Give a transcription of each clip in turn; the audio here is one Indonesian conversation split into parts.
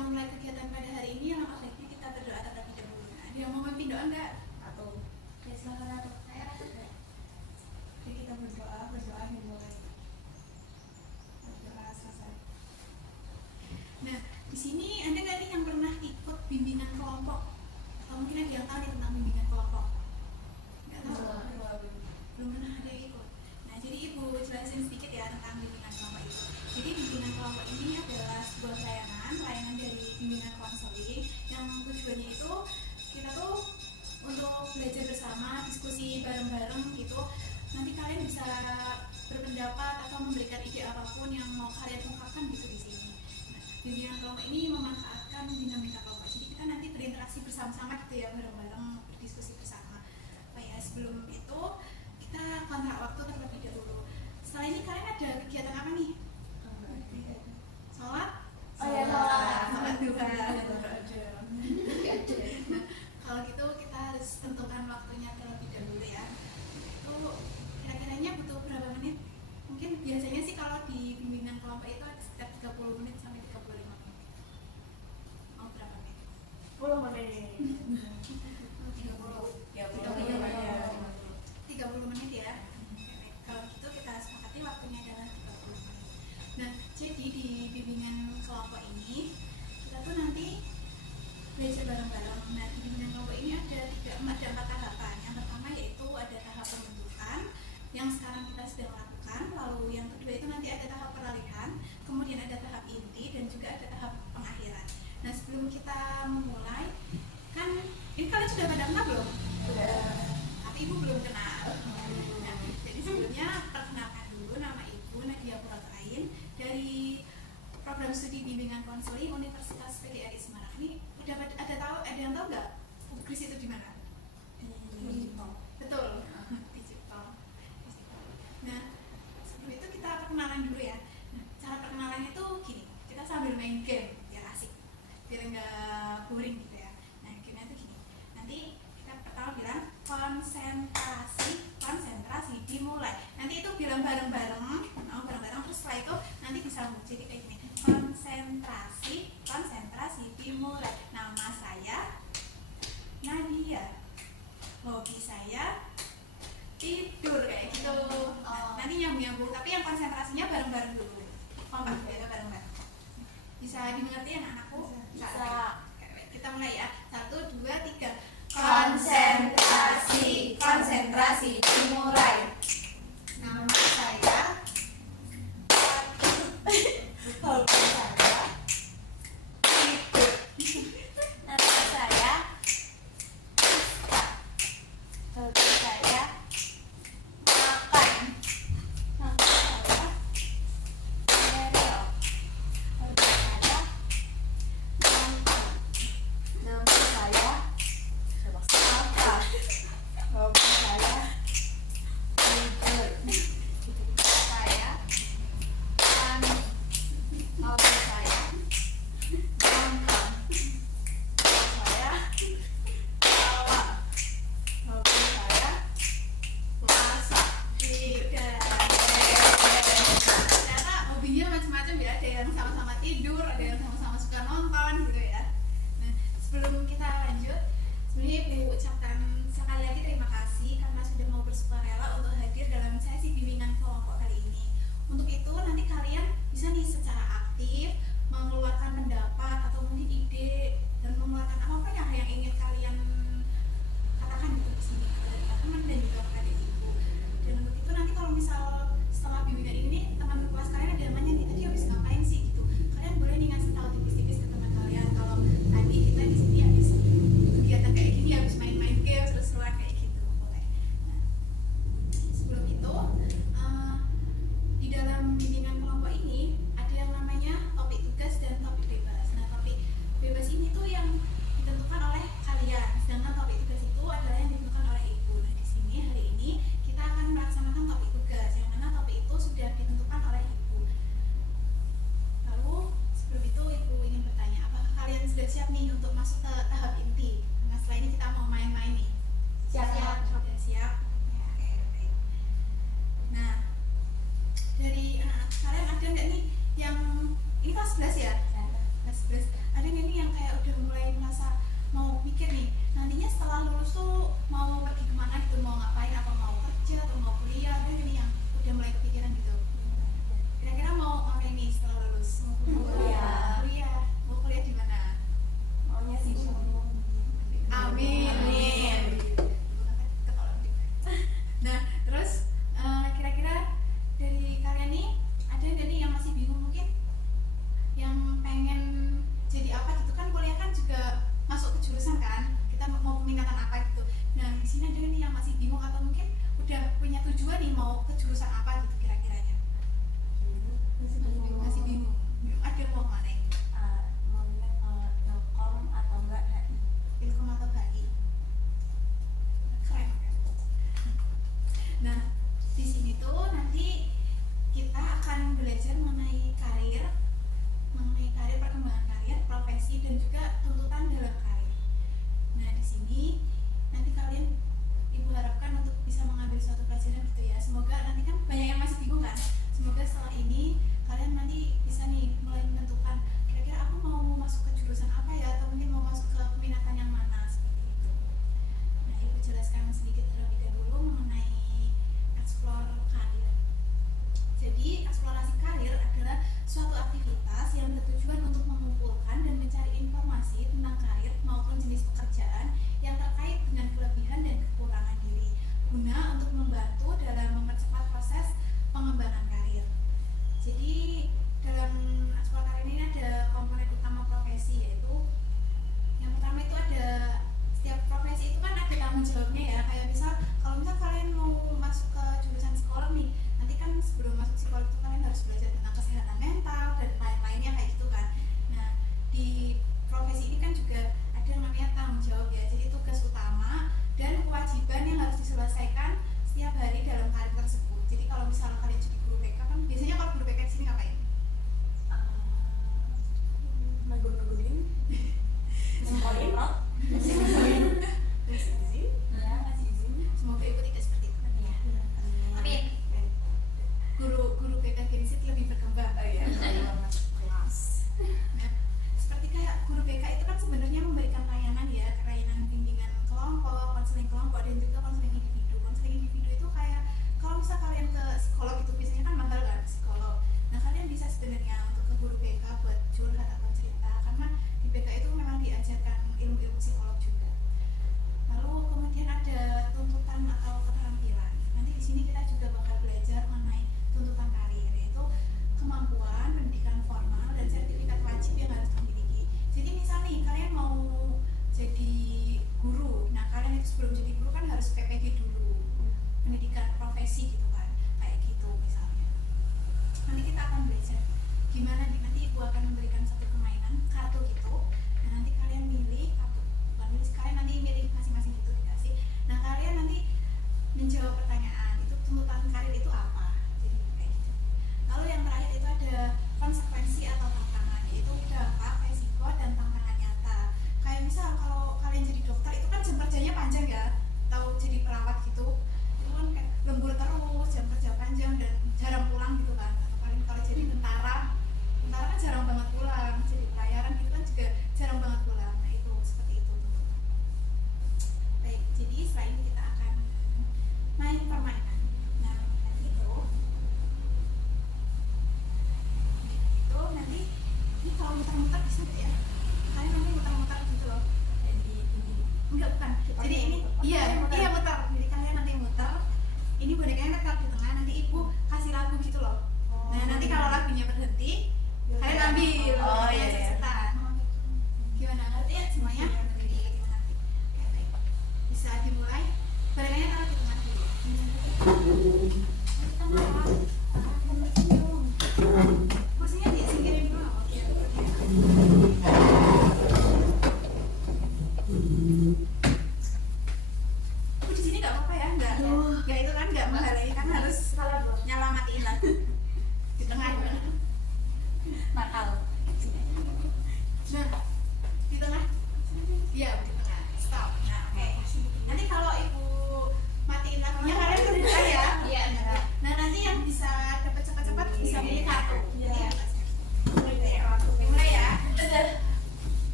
memulai kegiatan pada hari ini, langkah baiknya kita berdoa terlebih dahulu. Nah, ada yang mau memimpin doa enggak? Atau ya silakan atau saya rasa. Oke, kita berdoa dimulai. Berdoa selesai. Nah, di sini ada nggak nih yang pernah ikut bimbingan kelompok? Atau mungkin ada yang tahu nih tentang bimbingan kelompok? Nggak tahu? Belum pernah ada yang ikut. Nah, jadi Ibu jelasin sedikit ya tentang bimbingan kelompok itu. Jadi bimbingan kelompok ini adalah sebuah layanan dari bimbingan konseling yang tujuannya itu kita tuh untuk belajar bersama, diskusi bareng-bareng gitu. Nanti kalian bisa berpendapat atau memberikan ide apapun yang mau kalian ungkapkan gitu di sini. Nah, bimbingan kelompok ini memanfaatkan dinamika kelompok. Jadi kita nanti berinteraksi bersama-sama gitu ya, bareng-bareng berdiskusi bersama. Oh ya, sebelum itu kita kontrak waktu terlebih dahulu. Setelah ini kalian ada kegiatan apa nih? Sholat? Oh ya, sholat. Sholat juga. Nah, kalau gitu kita harus tentukan waktunya terlebih dahulu ya. Itu kira-kiranya butuh berapa menit? Mungkin biasanya sih kalau di bimbingan kelompok itu sekitar 30 menit sampai 35 menit. Mau berapa menit? 10 menit. 30 menit ya. Kalau gitu kita sepakati waktunya adalah 30 menit. Nah, jadi di bimbingan kelompok ini kita tuh nanti belajar bareng-bareng. Nah, di bimbingan kelompok ini ada 4 tahapan. Yang pertama yaitu ada tahap pembentukan yang sekarang kita sedang lakukan. Lalu yang kedua itu nanti ada tahap peralihan, kemudian ada tahap inti dan juga ada tahap pengakhiran. Nah, sebelum kita memulai, kan ini kalian sudah pada kenal belum? Sudah. Tapi Ibu belum kenal. Nah, jadi sebelumnya perkenalkan dulu, nama Ibu Nadia Purwatayin dari program studi bimbingan konseling Universitas PGRI Semarang. Ini ada yang tahu nggak UGRIS itu di mana? Betul. Digital. Nah, sebelum itu kita perkenalan dulu ya. Nah, cara perkenalannya itu gini, kita sambil main game biar asik, biar nggak boring gitu ya. Nah, gamenya itu gini. Nanti kita pertama bilang konsentrasi dimulai. Nanti itu bilang bareng-bareng, terus setelah itu nanti bisa jadi kayak gini. Konsentrasi dimulai. Nama saya Nadia. Hobi saya tidur kayak gitu. Nah, nanti nyambung-nyambung, tapi yang konsentrasinya bareng-bareng dulu. Kompak ya, bareng-bareng. Bisa dimengerti anak-anakku? Bisa. Kita mulai ya. 1, 2, 3. Konsentrasi dimulai. Nama saya punya tujuan nih mau ke jurusan apa gitu kira-kiranya. Masih bingung. Ada yang mau mana ini? Maunya Telkom atau enggak HI. Ilkom atau HI? Keren. Nah, di sini tuh nanti kita akan belajar mengenai karir, perkembangan karir, profesi dan juga tuntutan dalam karir. Nah, di sini nanti kalian Ibu harapkan untuk bisa mengambil suatu pelajaran gitu ya. Semoga nanti kan banyak yang masih bingung kan. Semoga setelah ini kalian nanti bisa nih mulai menentukan kira-kira aku mau masuk ke jurusan apa ya, atau mungkin mau masuk ke peminatan yang mana seperti itu. Nah, Ibu jelaskan sedikit terlebih dahulu mengenai explore karir. Jadi, eksplorasi karir adalah suatu aktivitas yang bertujuan untuk mengumpulkan dan mencari informasi tentang karir maupun jenis pekerjaan yang terkait dengan kelebihan dan kekurangan diri, guna untuk membantu dalam mempercepat proses pengembangan karir. Jadi, dalam eksplor karir ini ada komponen utama profesi, yaitu yang pertama itu ada setiap profesi itu kan ada tanggung jawabnya ya. Kayak kalau misal kalian mau masuk ke jurusan psikolog nih, nanti kan sebelum masuk psikolog itu kalian harus belajar tentang kesehatan mental dan lain-lainnya kayak gitu kan. Nah, di profesi ini kan juga ada yang namanya tanggung jawab ya. Jadi tugas utama dan kewajiban yang harus diselesaikan setiap hari dalam karir tersebut. Jadi kalau misalnya kalian jadi guru BK kan biasanya kalau guru BK di sini ngapain? Ngegur-ngegurin. Ngekolin, no? Ngasih izin. Ya, ngasih izin. Semoga Ibu tidak seperti itu. Iya. Amin. Guru BK Gerisit lebih berkembang. Oh iya. Kelas. Nah, seperti kayak guru BK itu kan sebenarnya memberikan layanan ya, layanan bimbingan kelompok, konseling kelompok dan juga konseling individu. Konseling individu itu kayak kalau misal kalian ke psikolog itu biasanya kan mahal kan psikolog. Nah, kalian bisa sebenarnya untuk ke guru BK buat curhat atau cerita, karena di BK itu memang diajarkan ilmu-ilmu psikolog juga. Lalu kemudian ada tuntutan atau keterampilan. Nanti di sini kita juga bakal belajar mengenai tuntutan karir, yaitu kemampuan, pendidikan formal dan sertifikat wajib yang harus dimiliki. Jadi misal nih kalian mau jadi guru, nah kalian itu sebelum jadi guru kan harus PPG dulu, pendidikan profesi gitu kan, kayak gitu misalnya. Nanti kita akan belajar gimana nih, nanti Ibu akan memberikan satu permainan kartu gitu. Nah, nanti kalian milih kartu, bukan milih, kalian nanti milih masing-masing gitu dikasih. Nah, kalian nanti menjawab pertanyaan itu tuntutan karir itu apa. Jadi kayak gitu. Lalu yang terakhir itu ada konsekuensi atau tantangan, yaitu dampak, resiko dan tantangan nyata. Kayak misal kalau kalian jadi dokter itu kan jam kerjanya panjang ya, atau jadi perawat gitu, itu kan kayak lembur terus, jam kerja panjang dan jarang pulang gitu kan. Paling kalau jadi tentara kan jarang banget pulang, jadi pelayaran gitu kan juga jarang banget pulang. Nah, itu seperti itu tuntutan. Baik, jadi setelah ini kita akan main permainan. Nah, permainan itu nanti ini kalau muter-muter bisa nggak ya? Kalian nanti muter-muter gitu loh. Jadi Enggak, bukan. Jadi ini iya muter. Jadi kalian nanti muter. Ini bonekanya tetap di tengah. Nanti Ibu kasih lagu gitu loh. Nah, nanti kalau lagunya berhenti, kalian ambil. Oh, iya, iya. Cepetan. Gimana, ngerti ya semuanya? Gimana? Oke, baik. Bisa dimulai. Bonekanya taruh di tengah dulu. Kursinya disingkirin dulu. Oke. Di sini nggak apa-apa ya, nggak itu kan nggak menghalangi, kan harus nyelamatin lah di tengah. nakal. Nah, di tengah, iya di tengah, stop. Nah, oke. Nanti kalau Ibu matiin lagunya kalian berbuka ya. Iya. Nah, nanti yang bisa dapat cepat-cepat bisa milih kartu. Iya. Mulai ya.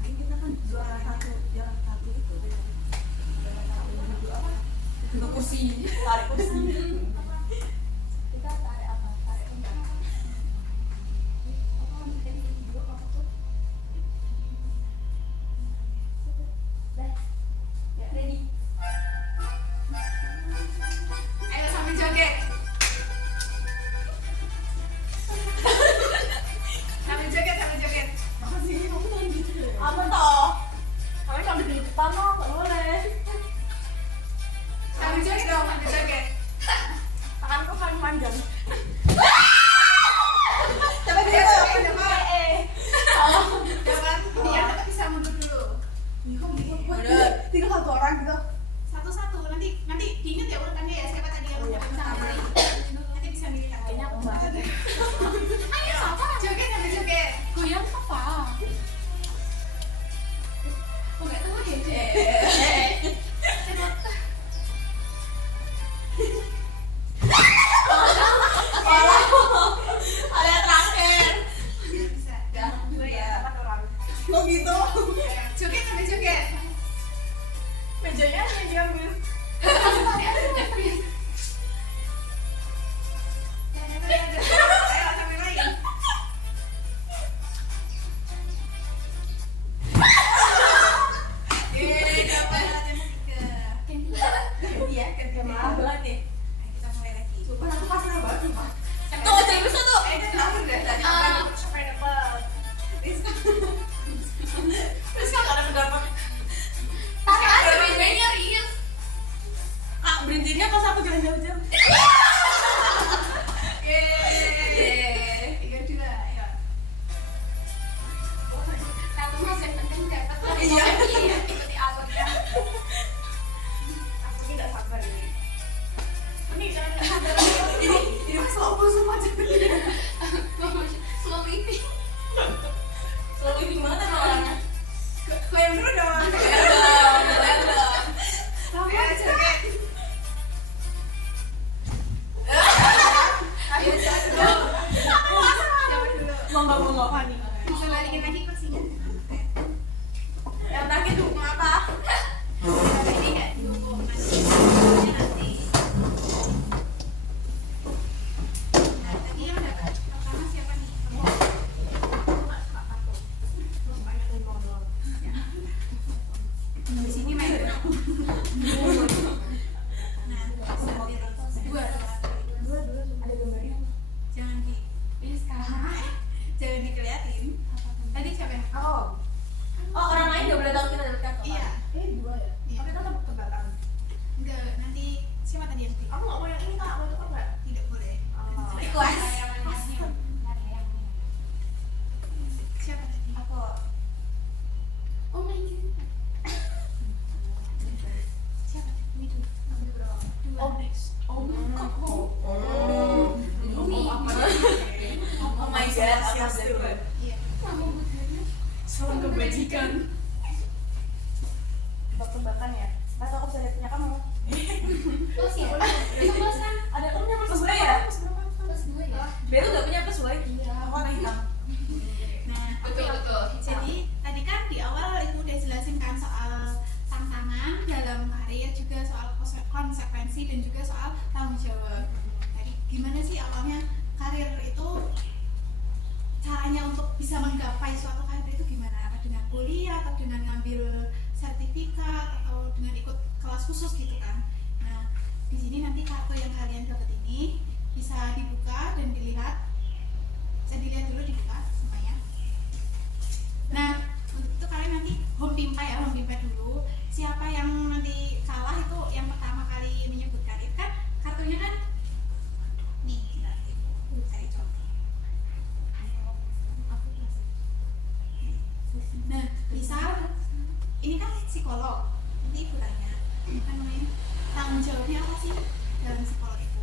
Kita kan juara satu itu. Duduk kursi, tarik kursi. Kita tarik apa? Tarik enggak? Ya, ready. Ayo sambil joget. Sambil joget. Apa toh? Kami sambil di depan loh, nggak boleh. satu-satuan gitu. Satu-satu. Nanti diingat ya urutannya ya, siapa tadi yang sampai. Nanti bisa milih Kayaknya aku banget. Ayo, apa? Joget sampai joget. Goyang apa? Oh, nggak tahu deh. Ada terakhir. Nggak bisa. Gue ya, apa orang? Kok gitu? Joget sampai joget. Mejanya yang diambil. Ayo, sampai lagi. Dapat tembok 3. Iya, kayak mahal banget nih. Ayo, kita mulai lagi. Sumpah aku pasrah banget sumpah. Tuh, jadi bisa tuh. Kayaknya terakhir deh tadi sampai dapat. Terus kan ada pendapat. Tarik aja bendanya, Riz. Ah, berhentinya pas aku jalan jauh-jauh. Yeay. 3-2, ayo. Satu mas yang penting dapat lah. Iya. Ikuti alurnya. Aku tidak sabar ini. Ini jangan nggak sabar. Ini slow semua jadi. Slow eating. Slow ini mana orangnya? Goyang dulu dong. Ayo, joget. Ayo jangan dulu. Jangan dulu. Monggo Fani. Bisa balikin lagi kursinya. Yang terakhir dukung apa? Ini nggak dihukum nanti. Nah, tadi yang dapat pertama siapa nih? Di sini main. Nah, dua. Ada gambarnya. Jangan di, Ini sekarang. jangan dikeliatin. Tadi siapa yang? Oh. Oh, orang lain nggak boleh tahu kita dapat kartu. Iya. Dua ya. Iya. Tapi kita tebak-tebakan. Enggak, nanti siapa tadi yang pilih? Aku nggak mau yang ini kak, mau tukar nggak? Tidak boleh. Oh. Request. Siapa tadi? Aku. Oh my god. Siapa tadi? Ini dulu. Dua. Oh, next. Oh my god. Oh my god, atas dulu. Iya. Kamu butuhnya. Salam kebajikan. Tebak-tebakan ya. Atau aku bisa lihat punya kamu. Plus ya. Itu plus kan? Ada punya plus berapa ya? Plus 2 ya. Beru nggak punya plus white. Aku warna hitam. Nah, Betul. jadi tadi kan di awal itu udah jelasin kan soal tantangan dalam karir, juga soal konsekuensi dan juga soal tanggung jawab. Jadi gimana sih awalnya karir itu caranya untuk bisa menggapai suatu karir itu gimana? Apa dengan kuliah atau dengan ngambil sertifikat atau dengan ikut kelas khusus gitu kan? Nah, di sini nanti kartu yang kalian dapat ini bisa dibuka dan dilihat. Bisa dilihat dulu, dibuka semuanya. Nah, untuk itu kalian nanti home pimpa ya, home pimpa dulu. Siapa yang nanti kalah itu yang pertama kali menyebutkan itu kan kartunya kan nih, tinggal ibu cari contoh. Nah, misal ini kan psikolog, nanti ibu tanya, apa namanya, tanggung jawabnya apa sih dalam psikolog itu?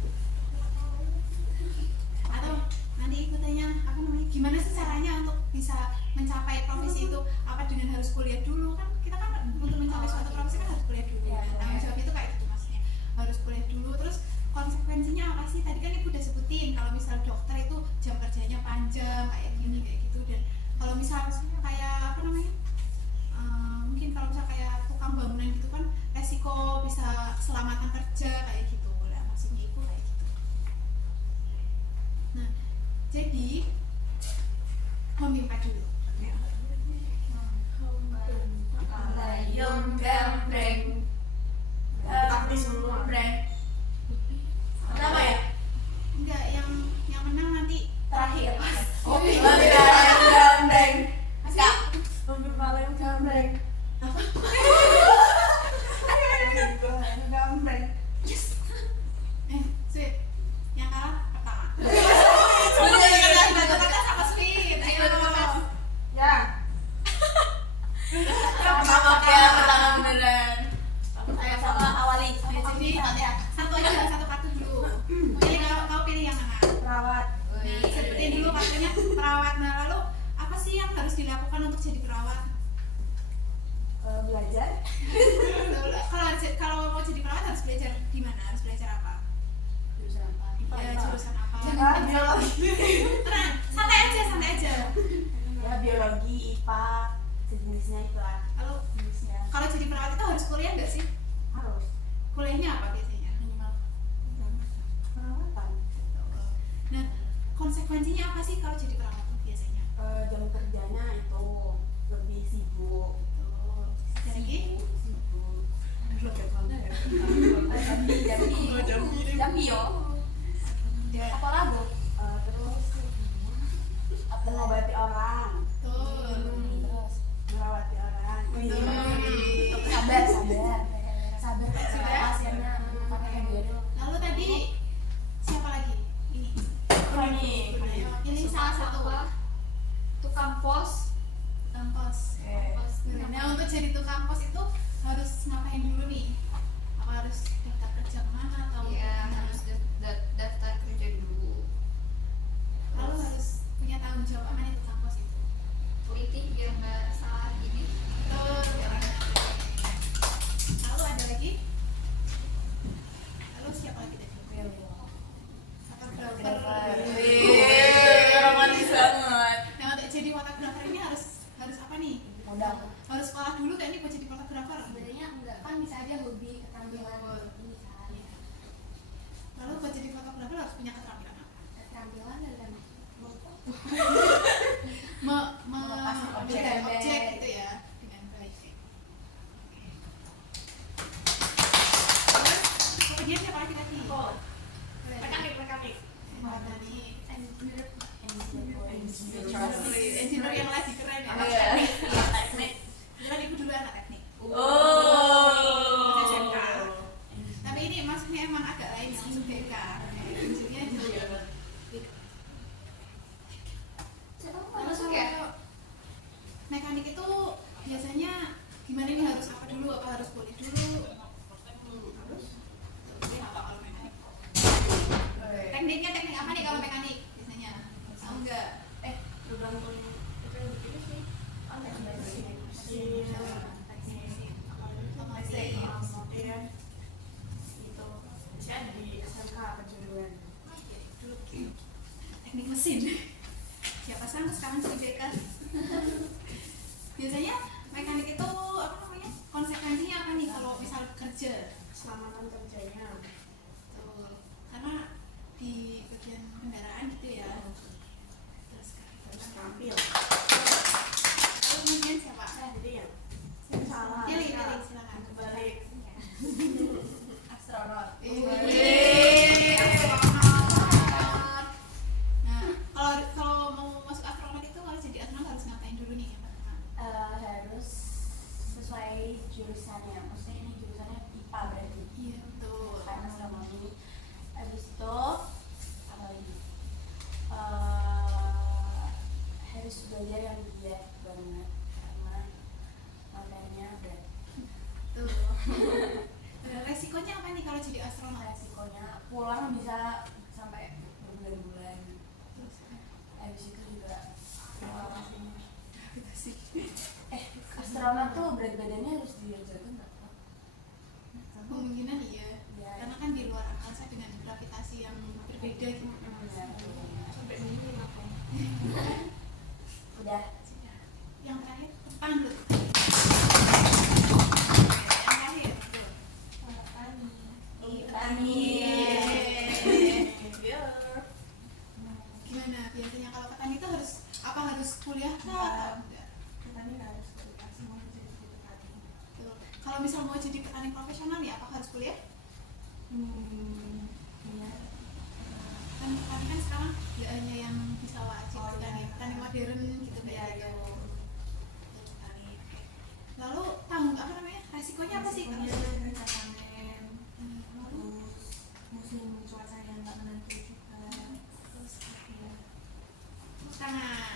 Atau nanti ibu tanya, apa namanya, gimana sih caranya untuk bisa mencapai profesi itu? Apa dengan harus kuliah dulu? Kan kita kan untuk mencapai suatu profesi kan harus kuliah dulu. Iya, Nah, tanggung jawab itu kayak gitu maksudnya, harus kuliah dulu. Terus konsekuensinya apa sih? Tadi kan ibu udah sebutin kalau misal dokter itu jam kerjanya panjang kayak gini kayak gitu. Dan kalau misal kayak apa namanya, mungkin kalau misal kayak tukang bangunan gitu kan resiko bisa keselamatan kerja kayak gitu lah, maksudnya ibu kayak gitu. Nah, jadi memimpin dulu. Ayam gambreng. Artis dulu. Breng. Kenapa ya? Enggak, yang menang nanti Terakhir. Oh, Ayam gambreng. Kak. Ayam gambreng. Apa? Ayam gambreng. Sweet, yang kalah pertama. Bener. Sama Sweet, ayo Mas. Ya. Sama ya, pertama beneran. ya. Satu aja, satu kartu dulu. Pilih kau pilih yang mana? Perawat. Nah, sebutin dulu kartunya perawat. Nah, lalu apa sih yang harus dilakukan untuk jadi perawat? Belajar. Kalau mau jadi perawat harus belajar di mana? Harus belajar apa? Jurusan apa? Ya, jurusan apa? Biologi. Tenang, santai aja, santai aja. Ya biologi, IPA, sejenisnya itulah. Lalu Jenisnya kalau jadi perawat itu harus kuliah nggak sih? harus Kuliahnya apa biasanya? Minimal. perawatan. Nah, konsekuensinya apa sih kalau jadi perawat tuh biasanya? Jam kerjanya itu lebih sibuk. Jadi Sibuk. Jambi yo. Apa lagu? Terus mengobati orang, tuh. Terus merawati orang. sabar. Sabar Sudah? pasiennya pakai hero. Lalu tadi siapa lagi? Ini. Ayo, pilih salah satu. Tukang pos. Tukang pos. Nah, untuk jadi tukang pos itu harus ngapain dulu nih? Apa harus daftar kerja kemana atau Iya, harus daftar kerja dulu. lalu harus punya tanggung jawab apa nih tukang pos itu? Teliti biar nggak salah gini. Lalu ada lagi? Lalu siapa lagi tadi? Fotografer. Romantis banget. Nah, untuk jadi fotografer ini harus apa nih? Modal. Harus sekolah dulu kan nih buat jadi fotografer? Sebenarnya enggak, kan bisa aja hobi keterampilan ini kan. Lalu buat jadi fotografer harus punya keterampilan apa? Keterampilan dalam Mengambil objek gitu ya dengan baik. Terus kemudian siapa lagi tadi? Mekanik. Engineer yang lagi keren ya. Teknik. Bilang ibu dulu anak teknik. SMK. Tapi ini maksudnya emang agak lain ya, masuk BK. Maksudnya juga. masuk ya? Mekanik itu biasanya gimana nih, harus apa dulu? Apa harus kuliah dulu? Kuliah apa kalau mekanik? Tekniknya teknik apa nih kalau mekanik biasanya? Tahu nggak? Teknik mesin. Siapa sangka sekarang jadi BK? Biasanya mekanik itu apa namanya? Konsekuensinya apa nih kalau misal kerja? Keselamatan kerjanya. Tuh. Karena di bagian kendaraan gitu ya. Terus Tampil. lalu kemudian siapa? Jadi ya. Salah. Pilih silakan. Balik. Astronot. Nah, kalau mau masuk astronot itu, kalau jadi astronot harus ngapain dulu nih yang pertama? Harus sesuai jurusannya. Maksudnya ini jurusannya IPA berarti. Iya betul. Karena astronomi. Habis itu apa lagi? Harus belajar yang giat banget karena materinya berat. Tuh. Resikonya apa nih kalau jadi astronot? Resikonya pulang bisa sampai berbulan-bulan. Terus Habis itu juga gravitasi. astronot tuh berat badannya harus dijaga nggak? Kemungkinan iya. Ya. Karena kan di luar angkasa dengan gravitasi yang berbeda gitu. Sampai ini ngapain? Udah. Yang terakhir depan dulu. Yang terakhir betul. Gimana biasanya kalau petani itu harus kuliah kah atau enggak? Betul. Kalau misal mau jadi petani profesional nih, apa harus kuliah? Iya. Kan petani kan sekarang nggak hanya yang bisa wajib petani, petani modern gitu kayak gitu. Petani. Oke. Lalu tanggung apa namanya? Resikonya apa sih kalau Musim cuaca yang nggak menentu juga. tangan.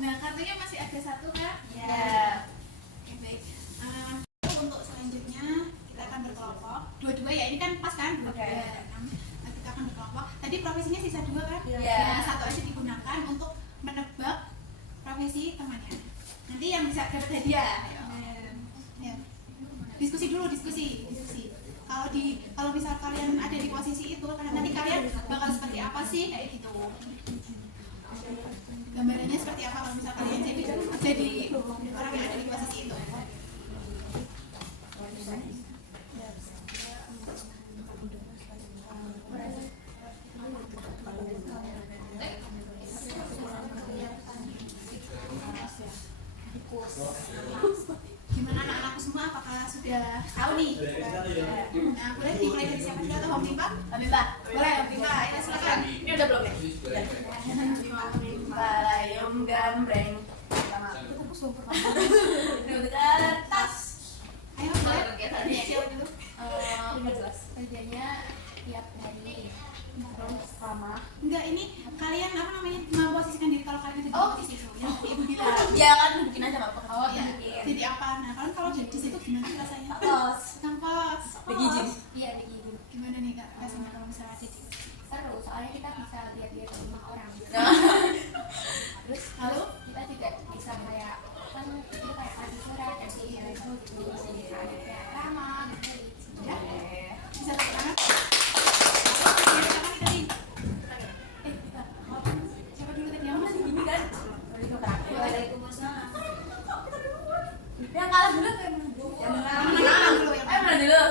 Nah, kartunya masih ada satu kan? Ya. Oke, baik. Untuk selanjutnya kita posisi temannya. Nanti yang bisa dapat hadiah. Ayo. Ya. Diskusi dulu, diskusi. Kalau misal kalian ada di posisi itu, nanti kalian bakal seperti apa sih kayak gitu. Gambarannya seperti apa kalau misal kalian jadi orang yang ada di posisi itu. Gimana anak-anakku semua, apakah sudah tahu nih? Nah, boleh dimulai dari siapa dulu, atau Om Timpa? Om Timpa. Boleh, Om Timpa, ya silakan. Ini udah belum ya? Timpa layum gambreng. Kita pusing pertama. Duduk atas. Ayo, boleh. Siapa dulu? Kerjanya tiap hari terus sama. Enggak, ini kalian apa namanya memposisikan diri kalau kalian ada di posisi itu yang ibu bilang. Ya kan bikin aja Pak. Oh ya, jadi apa? Nah, kalian kalau di situ gimana sih rasanya? Tos. Kampus. Begijin. Iya begitu. Gimana nih kak rasanya kalau misalnya ada di Seru soalnya kita bisa lihat-lihat rumah orang. Terus lalu kita juga bisa kayak kan itu kayak kasih surat kasih info gitu bisa ada kayak ramah gitu ya ya. bisa tepuk tangan. Siapa dulu tadi yang masih Ini kan. Waalaikumsalam. Yang kalah dulu kayak menang dulu. Yang menang dulu ya. menang dulu.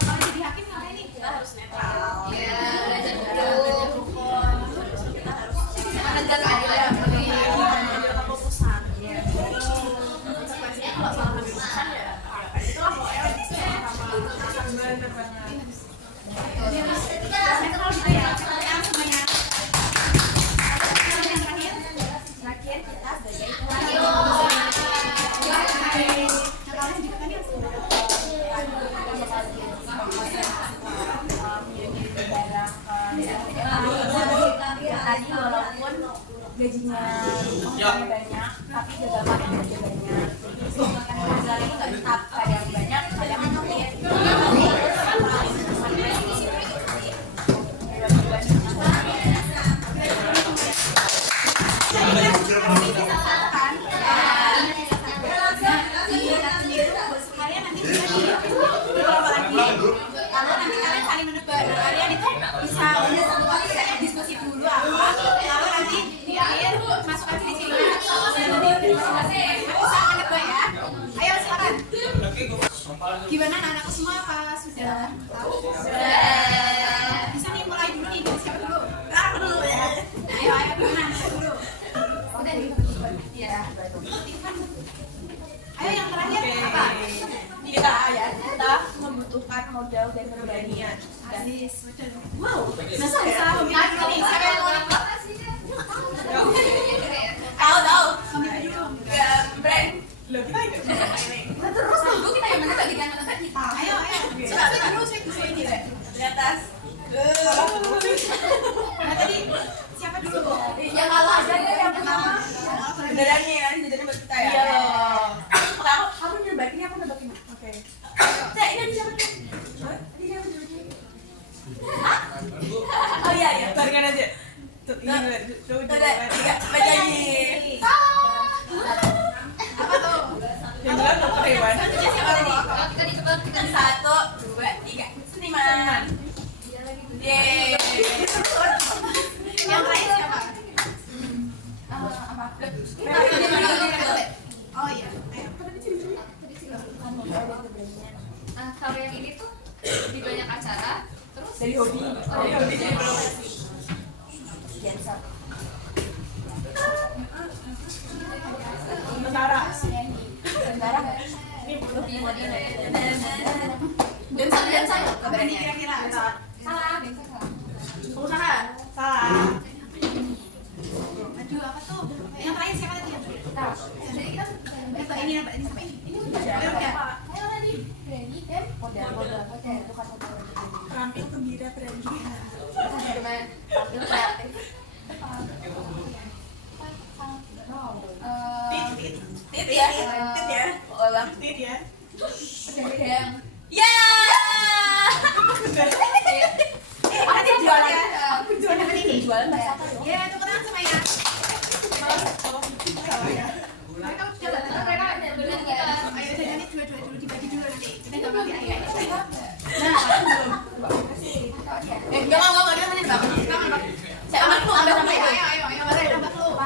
Kalau jadi hakim ngapain nih? Kita harus netral. Iya, belajar Belajar hukum. Kita harus menegakkan keadilan. Mengambil keputusan. Konsekuensinya kalau salah keputusan ya itulah pokoknya bener banget. Netral gitu ya. Sekarang semuanya. Yang terakhir. Terakhir kita sebagai Nah, kalian juga kan yang tadi walaupun gajinya banyak tapi juga makan gaji banyak kerjaan itu nggak tetap kadang banyak kadang sedikit kalian nanti bisa berapa lagi lalu nanti kalian saling menebak kalian itu bisa diskusi dulu apa lalu nanti di akhir masuk aja di sini bisa menebak ya. Ayo silakan. Gimana anak-anakku semua, apa sudah tahu? Bisa nih mulai dulu nih, dari siapa dulu? Aku dulu ya. Ayo gimana dulu? Udah di Iya. Ayo yang terakhir apa? kita membutuhkan modal dan keberanian. Aziz, betul. Wow, bisa hobi nih. Siapa yang mau ikut? Tahu Hobi dulu. brand terus dulu kita yang mana bagi yang mana kita. Ayo. Sweet dulu. di atas. Nah tadi siapa dulu? Yang kalah aja ya yang pertama. Beneran nih kan jadi buat kita ya. Iya. Oke, aku nyebakin apa nebakin? Oke. Cek ini siapa nih? Ini siapa dulu? Hah? Oh iya, barengan aja. Tuh, ini tuh, tiga, baca ini. Apa tuh? Yang bilang dokter hewan. Siapa tadi? Kita dicoba kita 1, 2, 3. Seniman. Yeay. Yang terakhir siapa? apa? Oh iya. Kalau yang ini tuh di banyak acara terus Dari hobi. Dari hobi jadi profesi. Dancer. Tentara. Tentara. Ini belum dan saya Apa nih kira-kira? salah biasa salah. Pengusaha. Salah. Aduh, apa tuh? Yang terakhir siapa tadi? Jadi kita Ini apa? Ini sampai ini. Ayo tadi Reni dan modal itu kan terampil gembira berani. dengan tampil kreatif. Tit ya. Ulang tit ya. Yang Ya. jualan bahasa apa dong? Ya, tepuk tangan semuanya. Mereka udah datang. Mereka ada bener nggak? Ayo udah nanti dua-dua dulu dibagi dulu nanti. Kita nggak bagi ayo. Enggak mau dia menit banget. Saya amat lu ambil sama itu. Ayo, tambah lu.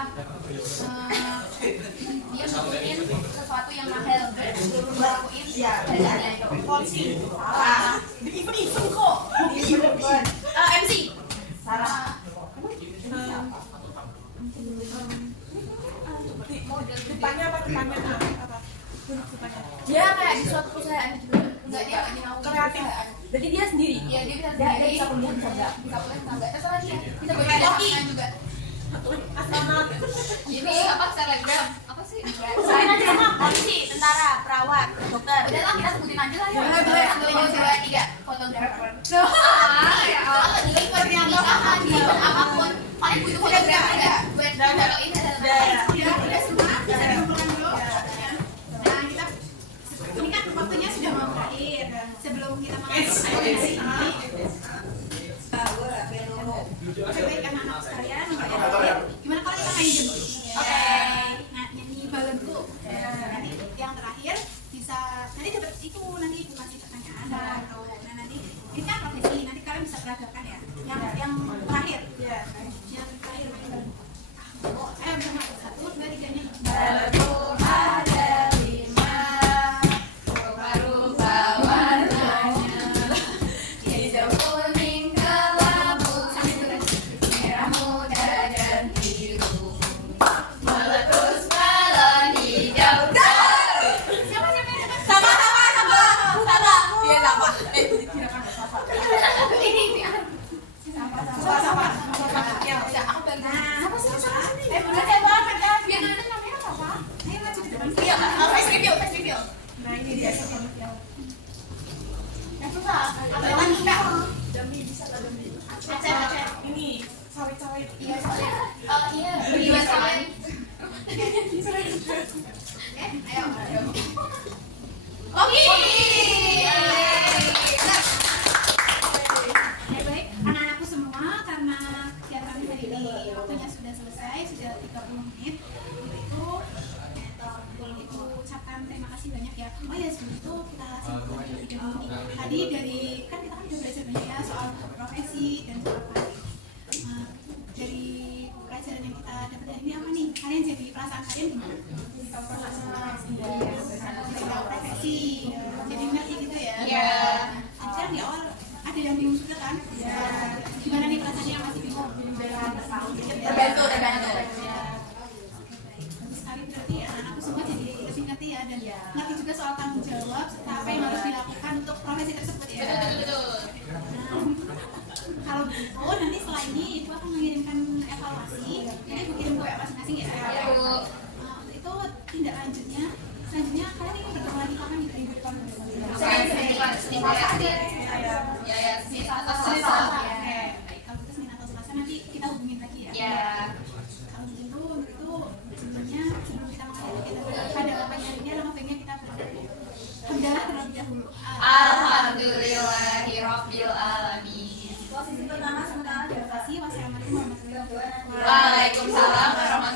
Dia ngelakuin sesuatu yang mahal. Ngelakuin hadiahnya itu. Polisi. Salah. Di event kok. MC. Salah. Depannya apa? Dia kayak di suatu perusahaan gitu. Enggak, dia nggak mau Kreatif. Berarti dia sendiri. Iya, dia bisa Dia sendiri. bisa kuliah bisa enggak? Bisa kuliah bisa enggak? Terserah dia. Bisa Kayak kuliah Loki. juga. Astronot. Ini apa selebgram? Apa sih? Selain aja sama polisi, tentara, perawat, dokter. Udahlah kita sebutin aja lah ya. Boleh. 1, 2, 3. Fotografer. Ya Allah, di event pernikahan, di event apapun, paling butuh fotografer nggak? Buat kalau ini adalah Udah semua bisa dikumpulkan dulu. Nah, kita ini kan waktunya sudah mau berakhir. Sebelum kita melakukan audisi ini, baik anak-anak sekalian, gimana kalau kita main game? Oke. Nah, nyanyi balonku. Nanti yang terakhir bisa nanti dapat itu nanti dikasih pertanyaan atau nah nanti ini kan profesi nanti kalian bisa peragakan ya. Yang terakhir. Yang terakhir main balon. Ayo bersama 1, 2, 3 nya. Balonku ada 5, rupa-rupa warnanya. Hijau, kuning, kelabu, merah muda dan biru. Meletus balon hijau. Siapa? Sama. Dia sama. ini Sama. Ya, bisa aku bantu. Bener ya banget ya. Biar nanti namanya apa? Ayo maju ke depan. Iya, face review. Nah, ini dia sebelum Yang susah. Jangan kita. Aceh. Ini sawit-sawit. Iya, soalnya iya, berdua sama. Ayo. Oke. Baik, anak-anakku semua, karena kegiatan kami hari ini waktunya sudah selesai, sudah 30 menit. Untuk itu ucapkan terima kasih banyak ya. Oh ya, sebelum itu kita simpulkan terlebih dahulu nih. Tadi dari kan kita kan udah belajar banyak ya soal profesi dan soal karir. Dari pelajaran yang kita dapat hari ini apa nih? Kalian jadi perasaan kalian gimana? Tahu profesi, jadi ngerti gitu ya? Iya. Tadi kan di awal ada yang bingung juga kan? Gimana nih perasaannya yang masih bingung? Terbantu. Bagus sekali berarti ya, anak-anakku semua jadi lebih ngerti ya dan ngerti juga soal tanggung jawab serta apa yang harus dilakukan untuk profesi tersebut ya. Betul. Kalau begitu nanti setelah ini Ibu akan mengirimkan evaluasi. Jadi Ibu kirim ke masing-masing ya. Bu. Untuk itu tindak lanjutnya, selanjutnya kalian ingin bertemu lagi kapan di minggu depan? Senin ya, Senin atau Selasa. Oke, baik. Kalau gitu Senin atau Selasa nanti kita hubungin lagi ya. Ya. Kalau begitu untuk itu sebenarnya sebelum kita mengakhiri kita pada pagi lama baiknya kita berhamdalah terlebih dahulu. Alhamdulillahirabbil alamin. Posisi pertama sementara Terima kasih. Wassalamualaikum warahmatullahi wabarakatuh. Waalaikumsalam warahmatullahi